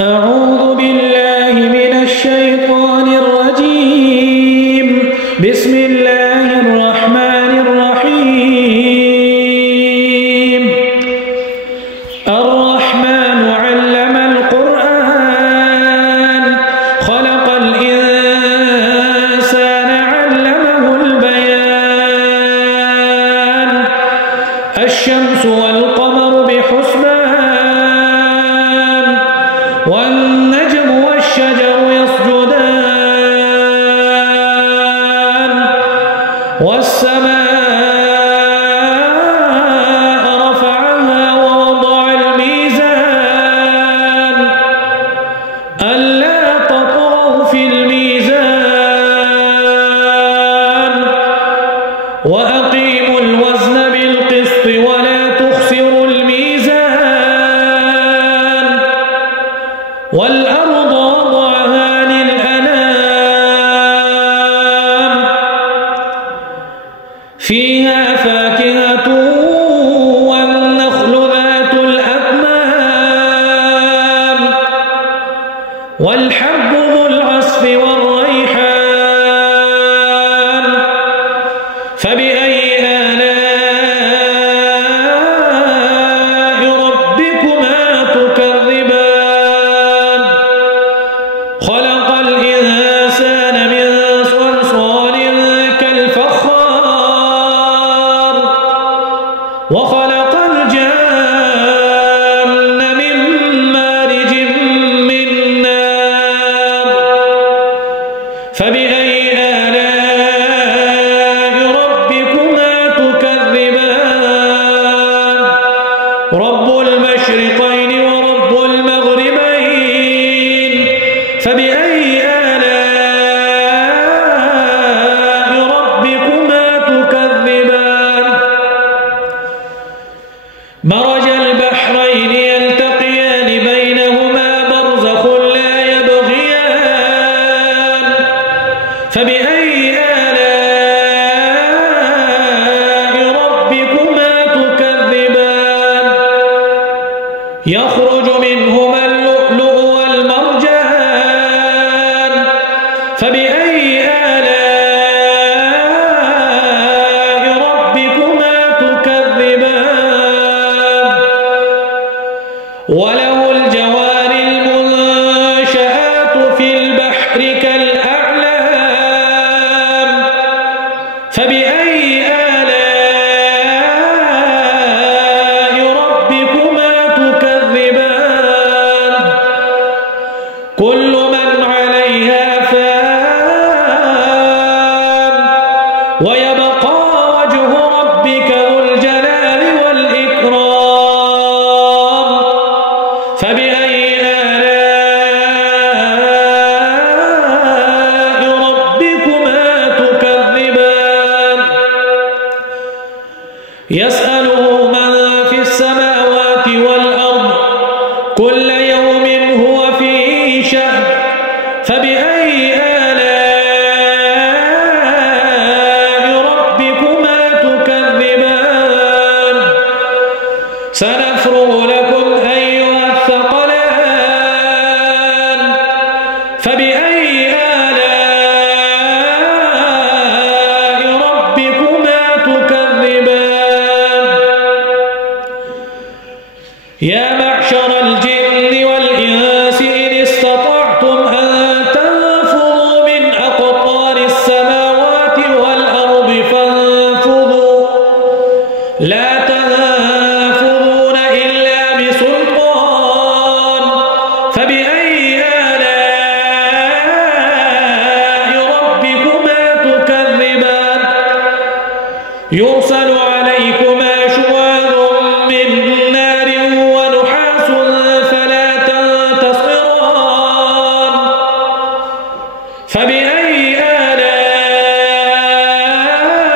أعوذ بالله من الشيطان الرجيم. بسم الله الرحمن الرحيم. الرحمن علم القرآن خلق الإنسان علمه البيان. الشمس والقمر بحسبان والنجم والشجر يسجدان والسماء رفعها ووضع الميزان ألا تطغوا في الميزان وأقيموا الوزن بالقسط ولا تخسروا الميزان والأرض وضعها للأنام فيها فاكهة والنخل ذات الأكمام والحب ذو العصف والريحان فبأي آلاء ربكما تكذبان خلق الإنسان من صلصال كالفخار وخلق الجان من مارج من نار فبأي آلاء ربكما تكذبان رب المشرقين ورب المغربين فبأي آلاء ربكما تكذبان مرج البحرين يلتقيان بينهما برزخ لا يبغيان فبأي آلاء ربكما تكذبان يخرج منهما اللؤلؤ والمرجان فبأي آلاء ربكما تكذبان وله الجوار المنشآت في البحر كالأعلام فبأي آلاء ربكما تكذبان كل من عليها فان ويبقى وجه ربك ذو الجلال والإكرام فبأي آلاء ربكما تكذبان يسأله من في السماوات والأرض كل يوم هو في شأن فبأي آلاء ربكما تكذبان سنفرغ لكم أيها الثقلان فبأي آلاء ربكما تكذبان يا معشر الجن والإنس إن استطعتم أن تنفذوا من أقطار السماوات والأرض فانفذوا لا تنفذون إلا بسلطان فبأي آلاء ربكما تكذبان يرسل عليكما شواظ من نار ونحاس فلا تنتصران فبأي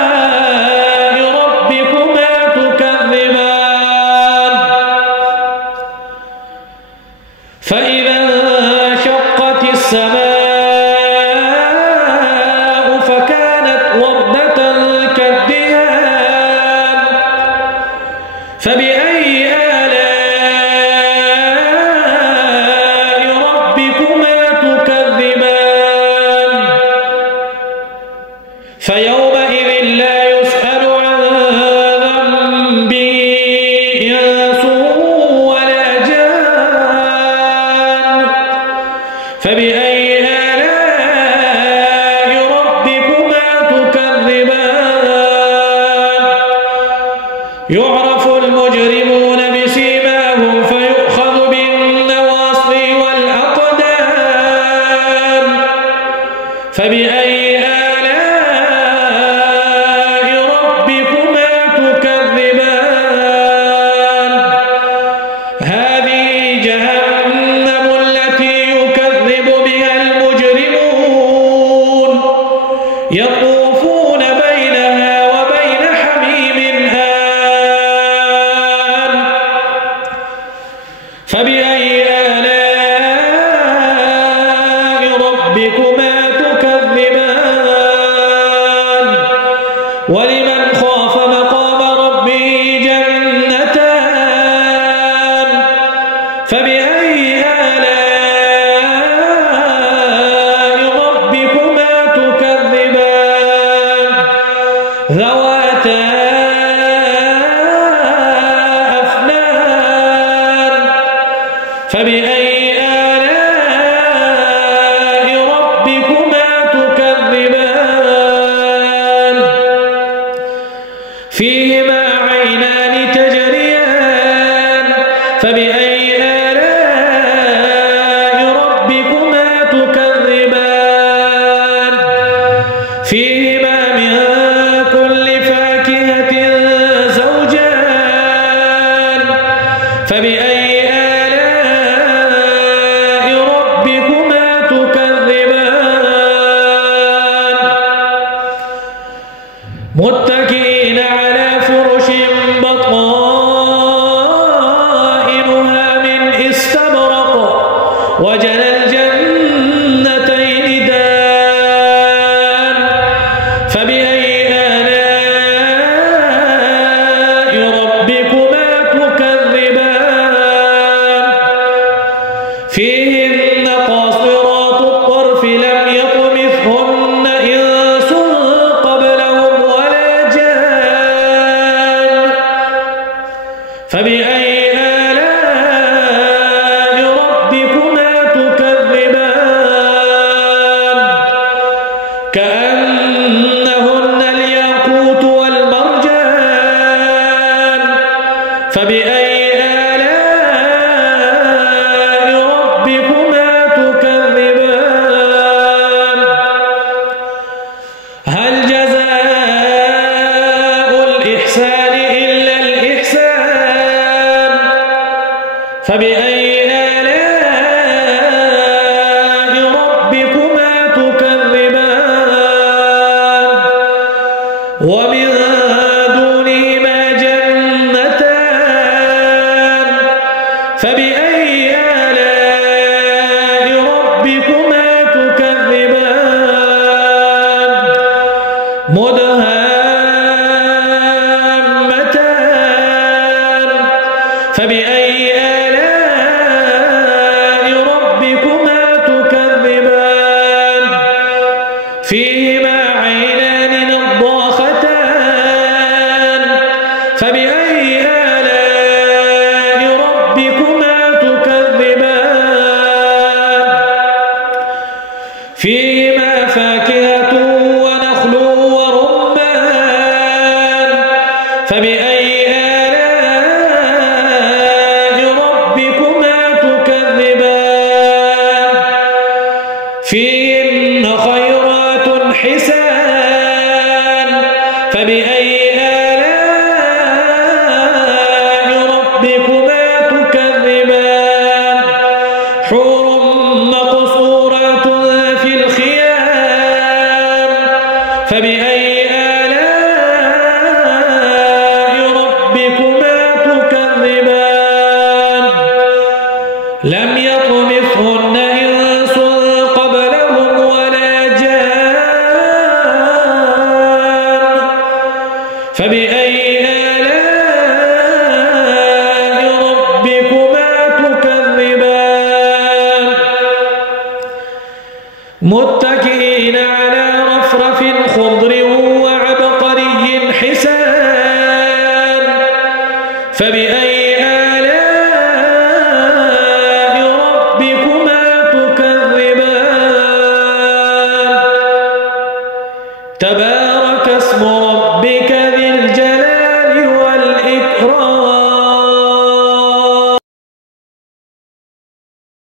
آلاء ربكما تكذبان فإذا فبأي آلاء ربكما تكذبان يعرف المجرمون بسيماهم فيؤخذ بالنواصي والأقدام فبأي آلاء ربكما تكذبان هذه جهنم التي يكذب بها المجرمون يطوفون بينها وبين حميم آن فبأي آلاء ربكما تكذبان ولمن خاف مقام ربه جنتان فبأي آلاء ربكما تكذبان ذواتا أفنان فبأي آلاء ربكما تكذبان فيهما عينان تجريان فبأي آلاء ربكما تكذبان فيهما من كل فاكهة زوجان فبأي آلاء ربكما تكذبان متكئين على فرش بطائنها من استبرق وجنى الجنتين دان فبأي آلاء ربكما تكذبان فيهن قاصرات الطرف لم يطمثهن إنس قبلهم ولا جان فبأي آلاء ربكما تكذبان كأنهن الياقوت والمرجان فبأي آلاء ربكما تكذبان هل جزاء الإحسان إلا الإحسان فبأي آلاء ربكما تكذبان ومن دونهما جنتان فبأي آلاء ربكما تكذبان مدهامتان فبأي آلاء ربكما تكذبان فيهما عينان نضاختان فبأي آلاء ربكما تكذبان فيهما فاكهة ونخل ورمان فبأي آلاء ربكما تكذبان فيهن خيرات حسان فبأي آلاء ربكما تكذبان حور مقصورات في الخيام فبأي آلاء ربكما تكذبان لم يطمثهن إنس قبلهم ولا جان فبأي آلاء ربكما تكذبان متكئين على رفرف خضر وعبقري حسان فبأي